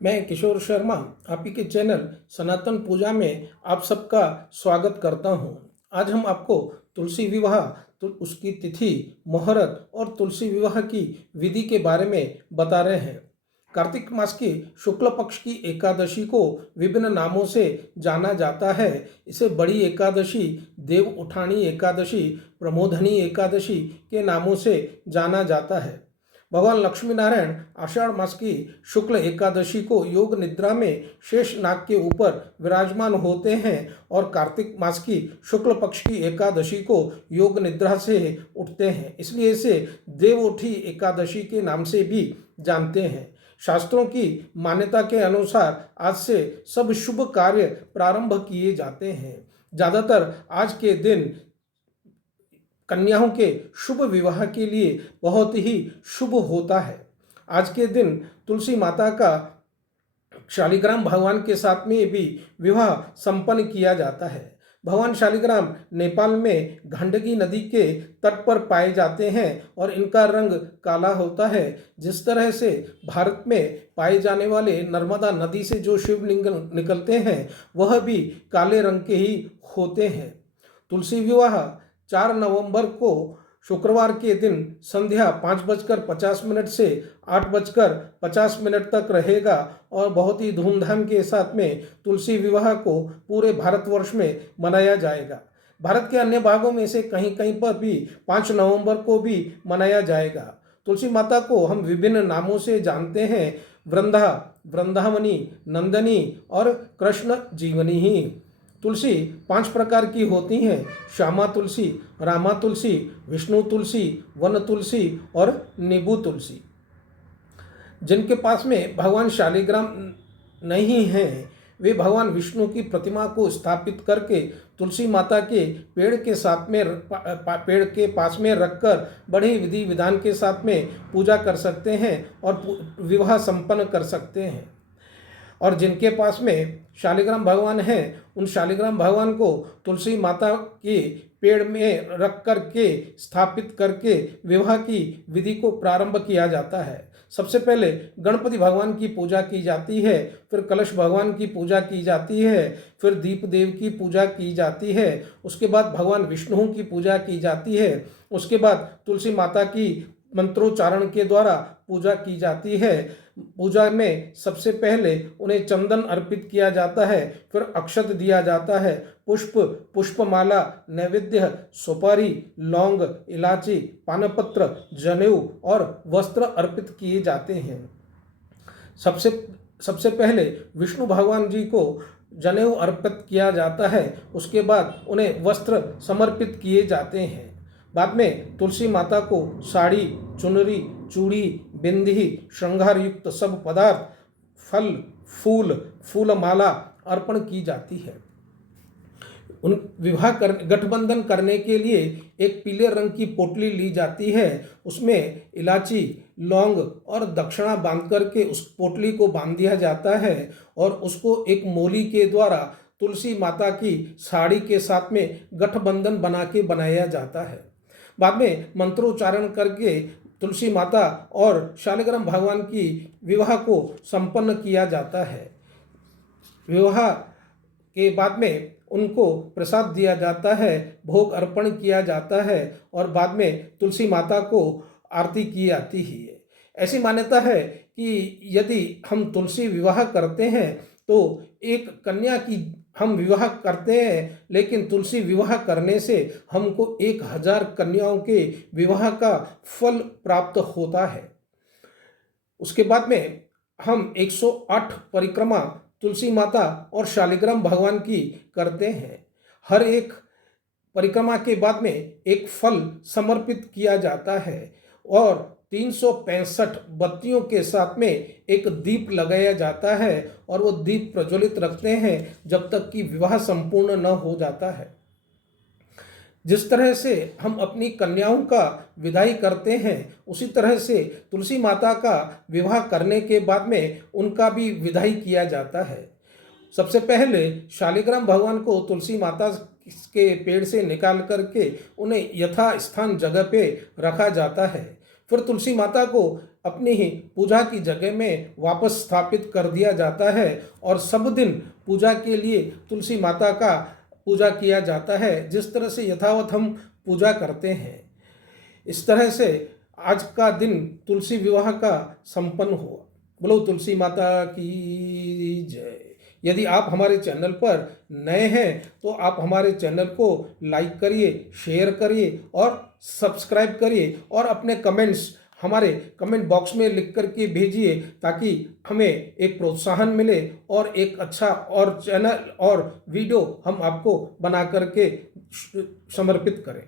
मैं किशोर शर्मा आप ही के चैनल सनातन पूजा में आप सबका स्वागत करता हूं। आज हम आपको तुलसी विवाह तो उसकी तिथि, मुहूर्त और तुलसी विवाह की विधि के बारे में बता रहे हैं। कार्तिक मास की शुक्ल पक्ष की एकादशी को विभिन्न नामों से जाना जाता है। इसे बड़ी एकादशी, देव उठानी एकादशी, प्रमोधनी एकादशी के नामों से जाना जाता है। भगवान लक्ष्मी नारायण आषाढ़ मास की शुक्ल एकादशी को योग निद्रा में शेष नाग के ऊपर विराजमान होते हैं और कार्तिक मास की शुक्ल पक्ष की एकादशी को योग निद्रा से उठते हैं, इसलिए इसे देवउठी एकादशी के नाम से भी जानते हैं। शास्त्रों की मान्यता के अनुसार आज से सब शुभ कार्य प्रारंभ किए जाते हैं। ज़्यादातर आज के दिन कन्याओं के शुभ विवाह के लिए बहुत ही शुभ होता है। आज के दिन तुलसी माता का शालिग्राम भगवान के साथ में भी विवाह संपन्न किया जाता है। भगवान शालिग्राम नेपाल में गंडकी नदी के तट पर पाए जाते हैं और इनका रंग काला होता है। जिस तरह से भारत में पाए जाने वाले नर्मदा नदी से जो शिवलिंग निकलते हैं वह भी काले रंग के ही होते हैं। तुलसी विवाह 4 नवंबर को शुक्रवार के दिन संध्या 5:50 से 8:50 तक रहेगा और बहुत ही धूमधाम के साथ में तुलसी विवाह को पूरे भारतवर्ष में मनाया जाएगा। भारत के अन्य भागों में से कहीं कहीं पर भी 5 नवंबर को भी मनाया जाएगा। तुलसी माता को हम विभिन्न नामों से जानते हैं, वृंदा, वृंदावनी, नंदनी और कृष्ण जीवनी ही। तुलसी 5 प्रकार की होती हैं: श्यामा तुलसी, रामा तुलसी, विष्णु तुलसी, वन तुलसी और नींबू तुलसी। जिनके पास में भगवान शालिग्राम नहीं हैं, वे भगवान विष्णु की प्रतिमा को स्थापित करके तुलसी माता के पेड़ के पास में रखकर बड़े विधि विधान के साथ में पूजा कर सकते हैं और विवाह संपन्न कर सकते हैं। और जिनके पास में शालिग्राम भगवान हैं, उन शालिग्राम भगवान को तुलसी माता के पेड़ में रख कर के स्थापित करके विवाह की विधि को प्रारंभ किया जाता है। सबसे पहले गणपति भगवान की पूजा की जाती है, फिर कलश भगवान की पूजा की जाती है, फिर दीप देव की पूजा की जाती है, उसके बाद भगवान विष्णु की पूजा की जाती है, उसके बाद तुलसी माता की मंत्रोच्चारण के द्वारा पूजा की जाती है। पूजा में सबसे पहले उन्हें चंदन अर्पित किया जाता है, फिर अक्षत दिया जाता है, पुष्पमाला, नैवेद्य, सुपारी, लौंग, इलायची, पानपत्र, जनेऊ और वस्त्र अर्पित किए जाते हैं। सबसे पहले विष्णु भगवान जी को जनेऊ अर्पित किया जाता है, उसके बाद उन्हें वस्त्र समर्पित किए जाते हैं। बाद में तुलसी माता को साड़ी, चुनरी, चूड़ी, बिंदी, श्रृंगार युक्त सब पदार्थ, फल, फूलमाला अर्पण की जाती है। उन गठबंधन करने के लिए एक पीले रंग की पोटली ली जाती है, उसमें इलायची, लौंग और दक्षिणा बांध करके उस पोटली को बांध दिया जाता है और उसको एक मोली के द्वारा तुलसी माता की साड़ी के साथ में गठबंधन बना के बनाया जाता है। बाद में मंत्रोच्चारण करके तुलसी माता और शालिग्राम भगवान की विवाह को संपन्न किया जाता है। विवाह के बाद में उनको प्रसाद दिया जाता है, भोग अर्पण किया जाता है और बाद में तुलसी माता को आरती की जाती है। ऐसी मान्यता है कि यदि हम तुलसी विवाह करते हैं तो एक कन्या की हम विवाह करते हैं, लेकिन तुलसी विवाह करने से हमको 1000 कन्याओं के विवाह का फल प्राप्त होता है। उसके बाद में हम 108 परिक्रमा तुलसी माता और शालिग्राम भगवान की करते हैं। हर एक परिक्रमा के बाद में एक फल समर्पित किया जाता है और 365 बत्तियों के साथ में एक दीप लगाया जाता है और वो दीप प्रज्वलित रखते हैं जब तक कि विवाह संपूर्ण न हो जाता है। जिस तरह से हम अपनी कन्याओं का विदाई करते हैं, उसी तरह से तुलसी माता का विवाह करने के बाद में उनका भी विदाई किया जाता है। सबसे पहले शालिग्राम भगवान को तुलसी माता के पेड़ से निकाल करके उन्हें यथा स्थान जगह पे रखा जाता है। फिर तुलसी माता को अपनी ही पूजा की जगह में वापस स्थापित कर दिया जाता है और सब दिन पूजा के लिए तुलसी माता का पूजा किया जाता है, जिस तरह से यथावत हम पूजा करते हैं। इस तरह से आज का दिन तुलसी विवाह का संपन्न हुआ। बोलो तुलसी माता की जय। यदि आप हमारे चैनल पर नए हैं तो आप हमारे चैनल को लाइक करिए, शेयर करिए और सब्सक्राइब करिए और अपने कमेंट्स हमारे कमेंट बॉक्स में लिख करके भेजिए, ताकि हमें एक प्रोत्साहन मिले और एक अच्छा और चैनल और वीडियो हम आपको बना करके समर्पित करें।